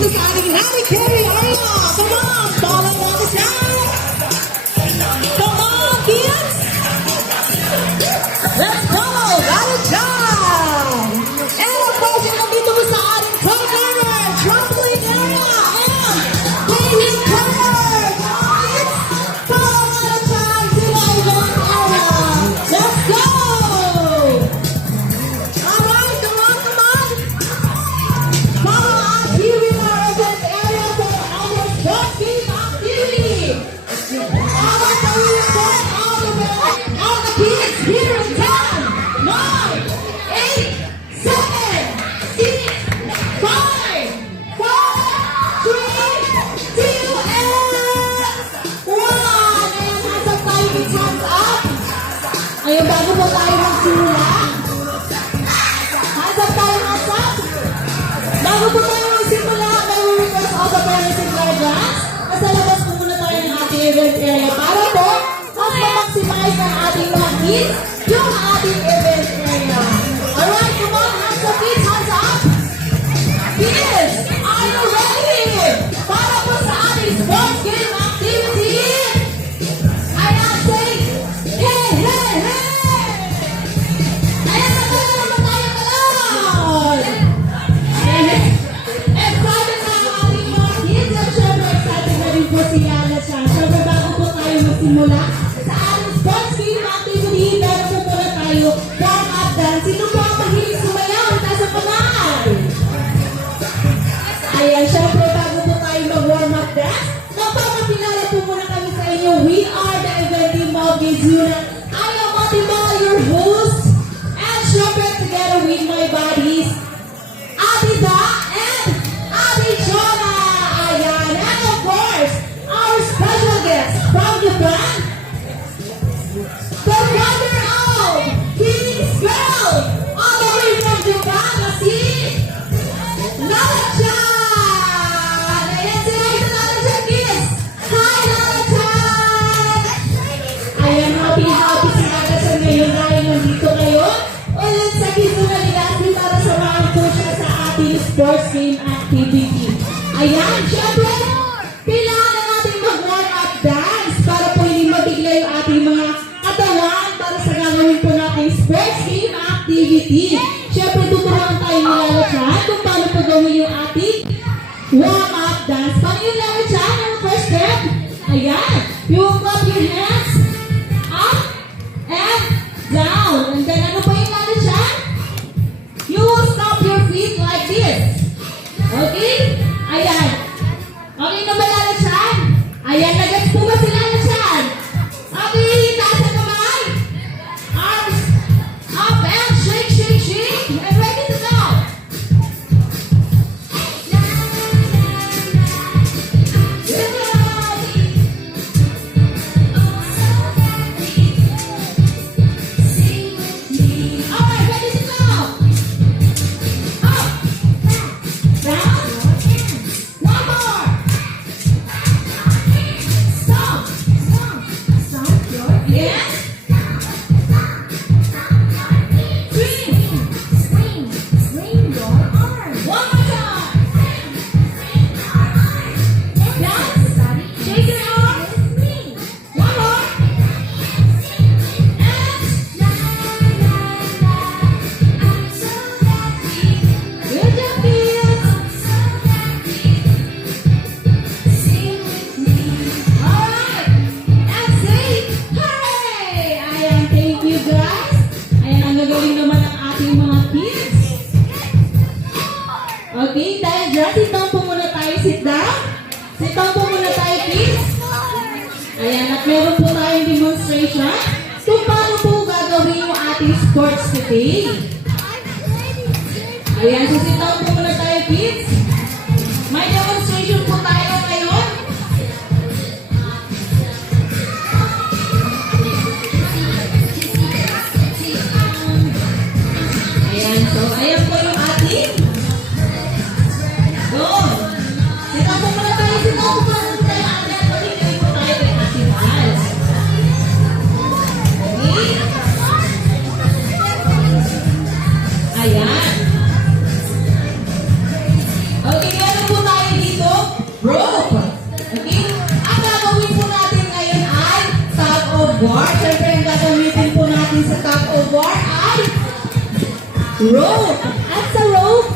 dito sa ating Harry Carey area. Come on, follow natin siya. Come on, kids. Let's go, Harry Carey. And of course, yung nandito mo sa ating corner, trampoline area, and baby corner. Guys, follow natin siya sila event area. Let's go. Alright, come on, come on. Follow us here in our event area for our sports game activity. Alright, so we start all the kids here in 10, 9, 8, 7, 6, 5, 4, 3, 2, and 1. Ayan, nasa tayo with hands up. Ayun, bago po tayo magsimula. Hands up tayo, hands up. Bago po tayo magsimula, may request all the parents and guardians. Nasa labas po muna tayo ng ating event area para po mas ma-maximize ng ating mga kids yung ating event area. Alright, come on, hands up kids, hands up. Kids, are you ready? Para po sa ating sports game activity. Ayan, say, hey, hey, hey! Ayan, magkala naman tayo kalawad! Excited na ang ating mga kids at syempre excited na rin po si Yana siya. Syempre bago po tayo magsimula sa ating sports game activity, meron po muna tayo warm-up dance. Sino po ang mahilig sumayaw? Itaas ang kamay! Ayan, syempre bago po tayo mag-warm-up dance, napapakilala po muna kami sa inyo. We are the event team of Gizuna. I am Fatima, your host, and syempre together with my buddies, Ate Da and Ate Chona. Ayan, and of course, our special guest from Japan, the brother of King's Girl, all the way from Japan, na si Lala-chan! Ayan, si Lala-chan, kids! Hi, Lala-chan! Ayan, happy si Lala-chan ngayon dahil nandito ngayon ulit sa Kizuna Legacy para samahan po siya sa ating sports game activity. Ayan, syempre, kailangan na natin mag-warm-up dance para po hindi mabigla yung ating mga katawan para sa gagawin po natin sports game activity. Syempre, tuturuan tayo ni Lala-chan kung paano po gawin yung ating warm-up dance. Paano yung Lala-chan? Ang first step? Ayan, you clap your hands up and down. And then, ano po yung Lala-chan? You will stomp your feet like this. Okay? Ayan. Okay na ba, Lala-chan? Ayan, nag-gets po ba si Lala-chan? Okay, taas ang kamay. Arms up and shake, shake, shake. And ready to go. Alright, ready to go. Up. Down. One more. Stop. Stop your feet. Swing. Swing your arms. One more time. Dance. Shake your arms. One more. Good job, kids. Alright. And say, hooray! Ayan, thank you guys. Ayan, ang gagawin naman ng ating mga kids. Okay, dahil dyan, sit down po muna tayo, sit down. Sit down po muna tayo, kids. Ayan, at meron po tayong demonstration kung paano po gagawin yung ating sports today. Ayan, so sit down po muna tayo, kids. May demonstration po tayo ngayon. Ayan, so ayan po yung ating. Go! Sit down po muna tayo, sit down po muna tayo. Ayan, pag-ibig po tayo kay Ate Hal. Okay? Ayan. Okay, meron po tayo war. Siyempre, ang gagamitin po natin sa tug of war ay rope. At sa rope,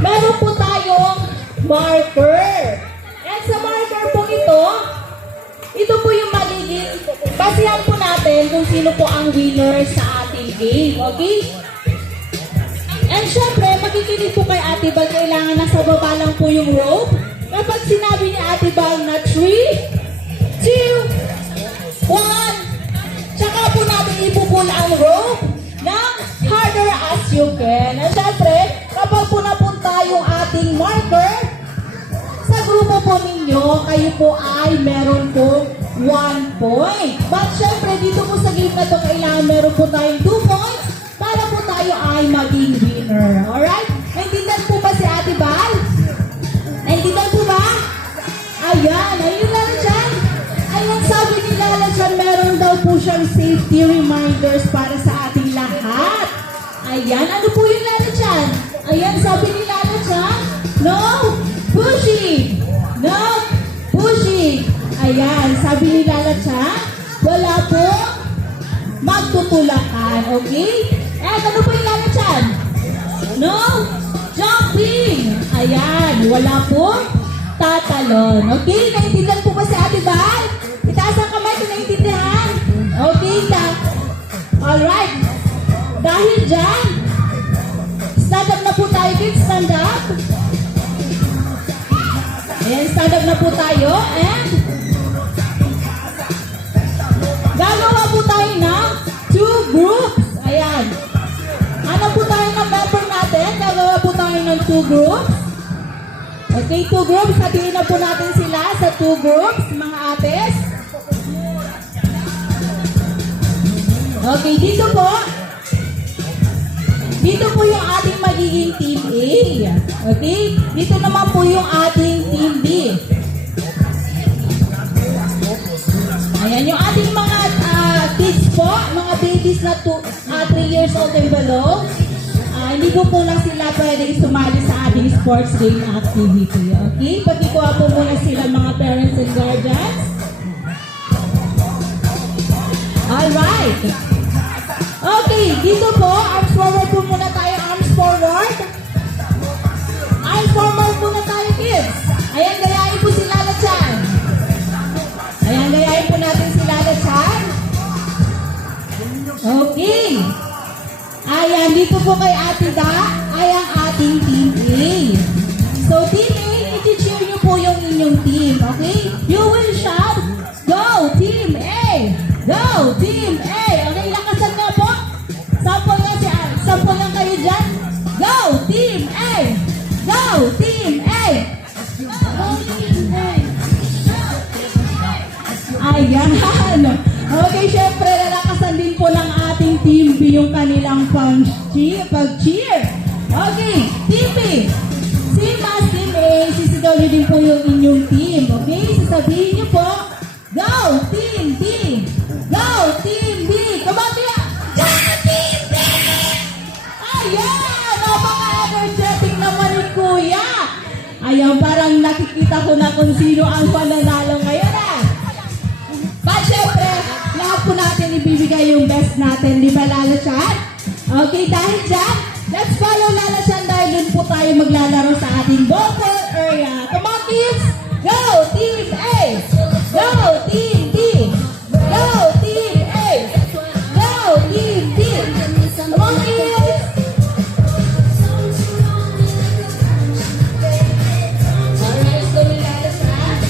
meron po tayong marker. At sa marker po ito po yung magiging basihan po natin kung sino po ang winner sa ating game. Okay? And syempre, makikinig po kay Ate Bal, kailangan nasa baba lang po yung rope. Kapag sinabi ni Ate Bal na 3, 2, 1, tsaka po natin ipupul ang rope ng harder as you can. And syempre, kapag po napunta yung ating marker, sa grupo po ninyo, kayo po ay meron po 1 point. But syempre, dito po sa game na to, kailangan meron po tayong 2 points para po tayo ay maging winner. Alright? Naintindihan po ba si Ate Bal? Naintindihan po ba? Ayan. Ayun lang dyan. Ayan, sabi ni Lala dyan, meron daw po siyang safety reminders para sa ating lahat. Ayan. Ano po yung Lala dyan? Ayan, sabi ni Lala dyan, no pushing! No pushing! Ayan, sabi ni Lala dyan, wala po magtutulakan. Okay? Ano po yung Lala dyan? No jumping! Ayan, wala po tatalon. Okay? Naintindihan po ba si Ate Bal? Itaas ang kamay kung naintindihan. Okay, alright. Dahil dyan, stand up na po tayo, kids. Stand up. Ayan, stand up na po tayo. And gagawa po tayo ng 2 groups. Ayan. Ano po tayo ng member natin? Gagawa po tayo ng 2 groups. Okay, 2 groups. Hatiin na po natin sila sa 2 groups, mga ates. Okay, dito po. Dito po yung ating magiging team A. Okay? Dito naman po yung ating team B. Ayan, yung ating mga kids po, mga babies na 3 years old and below, hindi po lang sila pwedeng sumali sa ating sports game activity. Okay? Pagkikuha po muna sila mga parents and guardians. Alright. Okay, dito po, arms forward po muna tayo, arms forward. Arms forward muna tayo, kids. Ayan, gayahin po si Lala Chan. Ayan, gayahin po natin si Lala Chan. Okay. Ayan, dito po kay Ate Da, ay ang ating team A. So, team A, iti-cheer nyo po yung inyong team, okay? You will shout, go, team A! Go, team A! Okay, lakasan nga po. Sampo lang kayo dyan. Go, team A! Go, team A! Go, team A! Ayan. Okay, syempre, lalakasan din po ng ating team B yung kanilang pag-cheer. Okay, team B. Same as team A, sisigaw nyo din po yung inyong team. Okay, sasabihin nyo po, go, team B! Go, team B! Kumati na! Go, team B! Ayan! Napaka-energetic naman ni Kuya. Ayan, parang nakikita ko na kung sino ang pananalo ngayon But syempre, lahat po natin ibibigay yung best natin, di ba Lala Chan? Okay, dahil dyan, let's follow Lala Chan dahil dun po tayo maglalaro sa ating ball area. Come on, kids! Go, Team A! Go, Team B! Go, Team A! Go, Team B! Come on, kids! Alright, so we Lala Chan.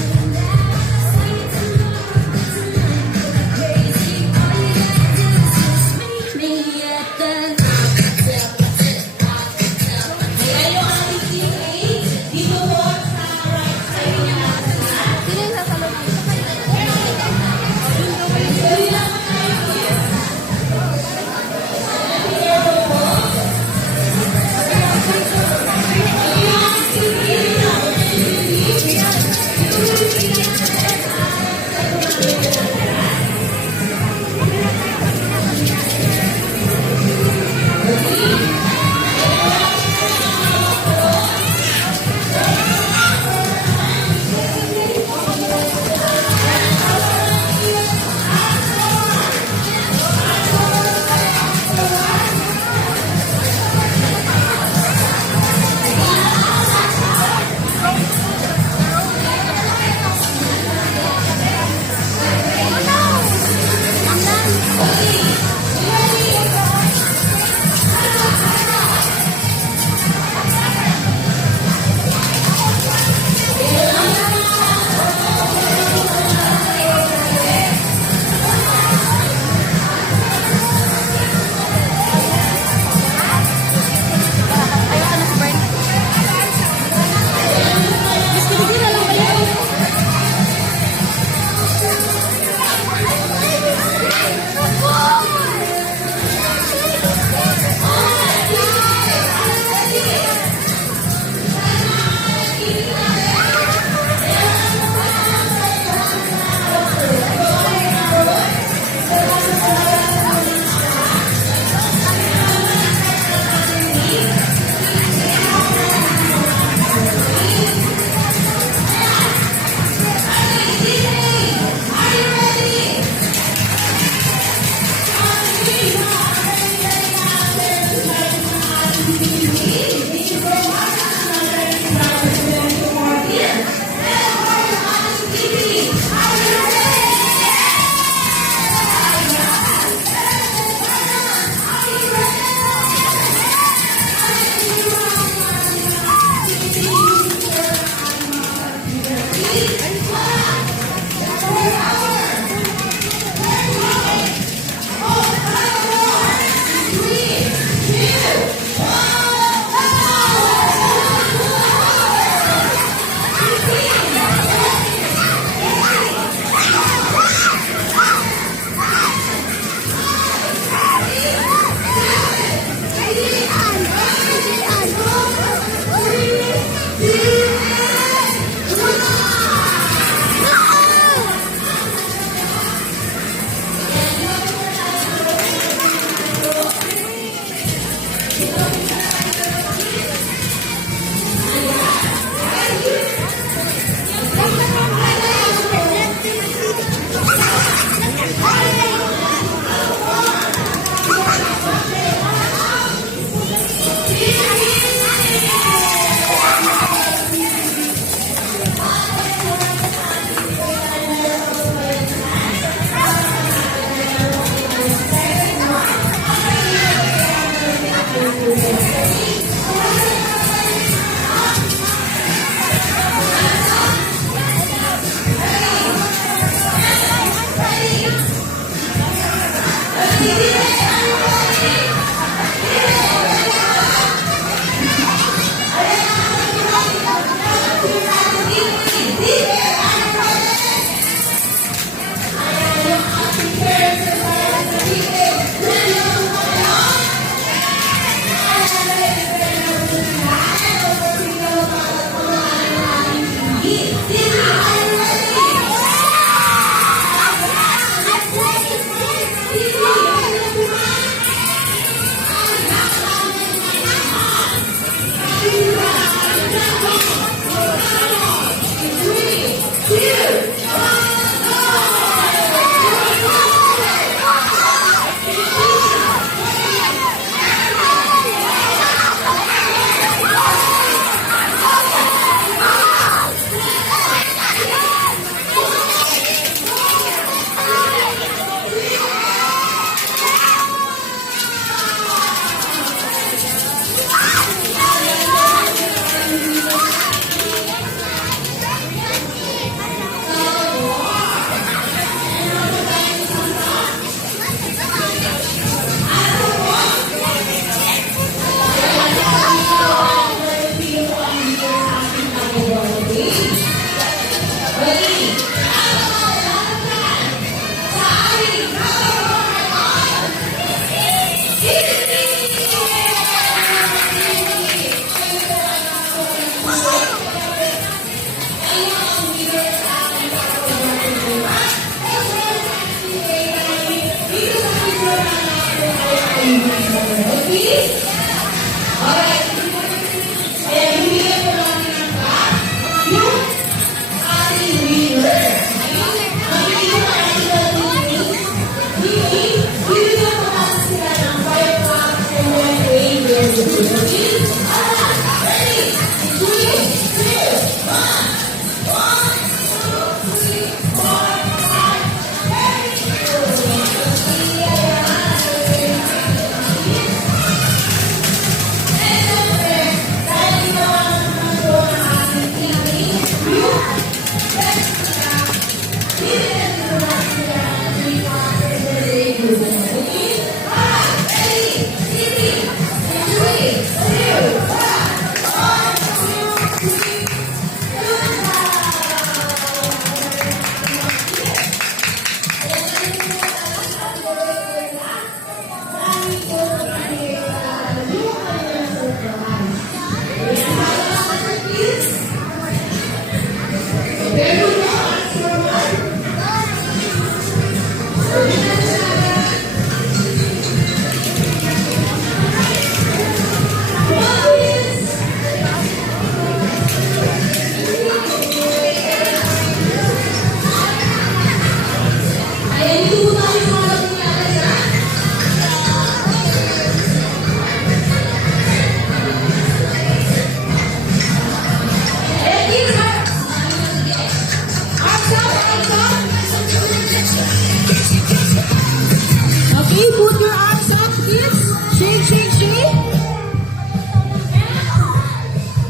Okay, put your arms up, kids. Shake, shake, shake.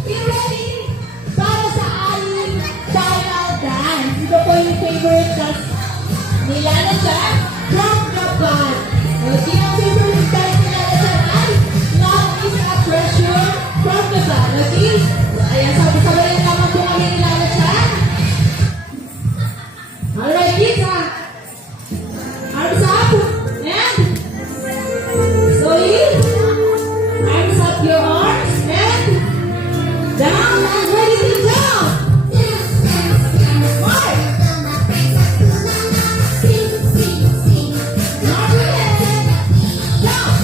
Get ready para sa ating final dance. Ito po yung favorite dance nila na siya, From the Band. Okay, ang favorite dance nila na siya ay Love is a Treasure from the Band. Okay? Ayan, sabi-sabay naman po kami nila na siya. Alright, kids ha. Arms up. And slowly, arms up your arms and down and ready to down. One. Not yet. Down.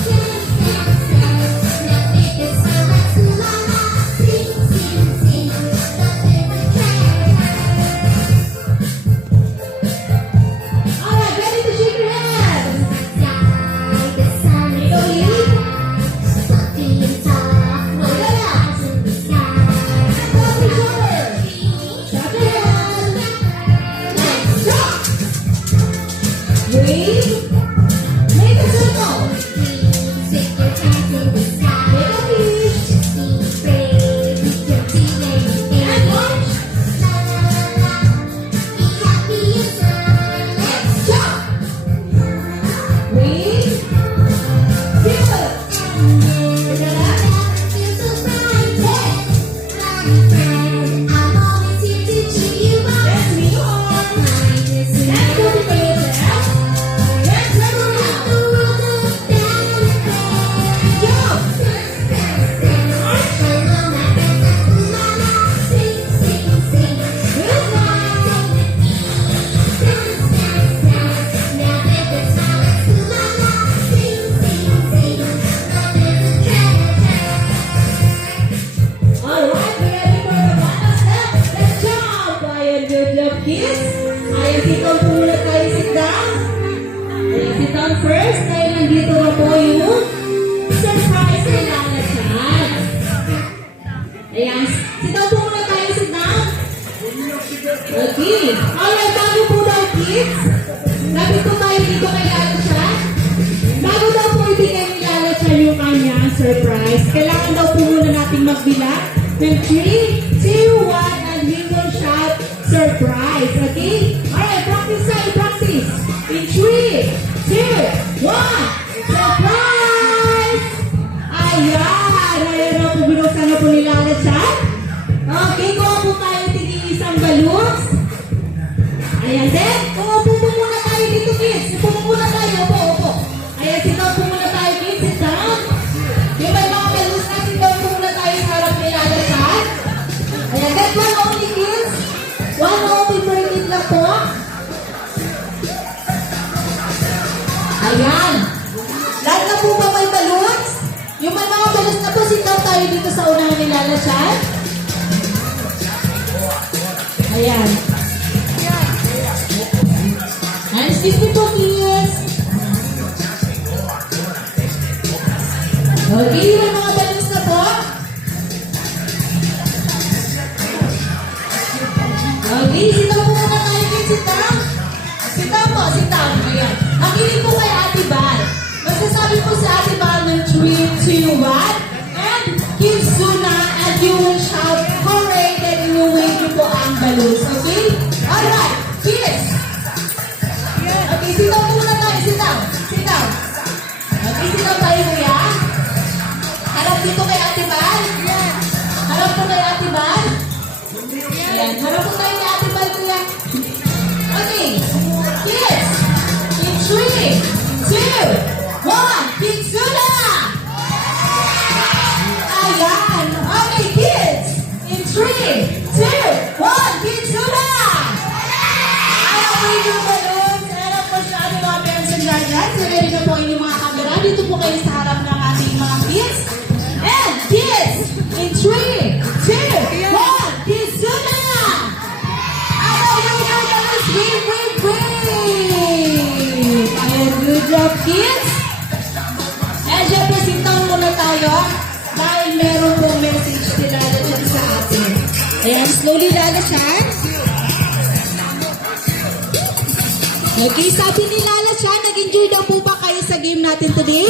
kailangan daw po muna nating magbilang ng 3, 2, 1, and we will shout surprise. Okay? Alright, practice tayo, practice. In 3, 2, 1, surprise! Ayan! Ayan na po, binuksan na po nila na chat. Okay, kuha po tayo tig-isang balloons. Ayan, then, uupo po muna tayo dito, kids. Upo po muna tayo, upo. Ayan, sit down po muna tayo, kids. Sit down. Yung may mga balloons na, sit down po muna tayo sa harap nila na chat. Ayan, then, one only, kids. One only per kid lang po. Ayan. Lahat na po ba may balloons? Yung may mga balloons na po, sit down tayo dito sa unang nila na chat. Ayan. And excuse me po, kids. Okay, yung mga balloons na po. Okay, sit down po muna tayo, kids. Sit down. Sit down po, sit down. Ayan. Makinig po kay Ate Bal. Magsasabi po si Ate Bal ng 3, 2, 1. And kids do na, and you will shout hooray, then you wave niyo po ang balloons. Okay? Alright, kids. Okay, sit down muna tayo. Sit down. Sit down. Okay, sit down tayo, kuya. Harap dito kay Ate Bal. Harap po kay Ate Bal. Ayan, harap po tayo kay Ate Bal, kuya. Okay, kids. In 3, 2, 1, kids, do na! Ayan. Okay, kids. In 3, 2, 1, kids, do na! Ayaw po yung balloons. Ayaw po siya ating mga parents and guardians. Ready na po inyong mga kamera. Dito po kayo sa harap ng ating mga kids. And kids, in 3, 2, 1, kids, do na! Ayaw po yung balloons. Wave, wave, wave! Ayan, good job, kids. And syempre, sit down muna tayo. Dahil meron pong message nila dito sa atin. Ayan, slowly lalasan. Okay, sabi ni Lala Chan, nag-enjoy daw po ba kayo sa game natin today?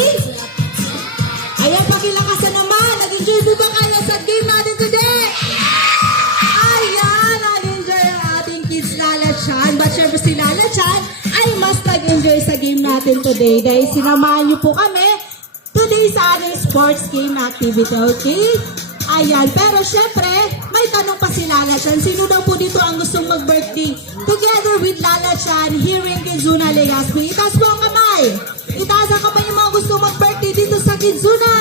Ayan, pakilakasan naman. Nag-enjoy po ba kayo sa game natin today? Ayan, nag-enjoy ang ating kids Lala Chan. But syempre si Lala Chan ay mas nag-enjoy sa game natin today. Dahil sinamahan niyo po kami today sa ating sports game activity, okay? Ayan, pero syempre, may tanong pa si Lala Chan. Sino daw po dito ang gustong mag-birthday? Together with Lala Chan, here in Kizuna, Legazpi. Itaas po ang kamay. Itaas ang kamay yung mga gustong mag-birthday dito sa Kizuna.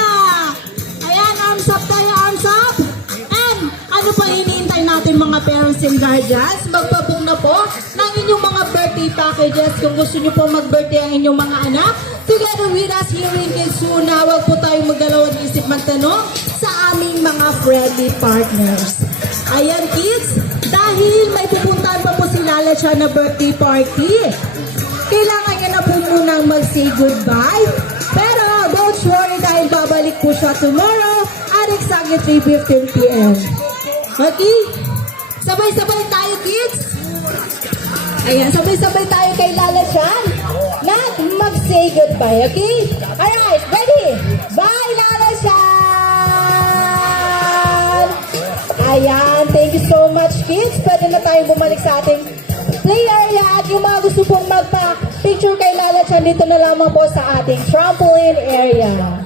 Ayan, arms up tayo, arms up. And, ano pa iniintay natin mga parents and guardians? Magpabook na po ng inyong mga birthday packages kung gusto nyo po mag-birthday ang inyong mga anak. Together with us here in Kizuna, huwag po tayong magdalawang isip magtanong sa aming mga friendly partners. Ayan kids, dahil may pupuntahan pa po si Lala Chan na birthday party, kailangan niya na po munang mag-say goodbye. Pero don't worry dahil babalik po siya tomorrow at exactly 3:15 p.m. Okay? Sabay-sabay tayo kids. Ayan, sabay-sabay tayo kay Lala Chan na mag-say goodbye, okay? Alright, ready? Bye, Lala Chan! Ayan, thank you so much, kids. Pwede na tayo bumalik sa ating play area at yung mga gusto pong magpa-picture kay Lala Chan dito na lamang po sa ating trampoline area.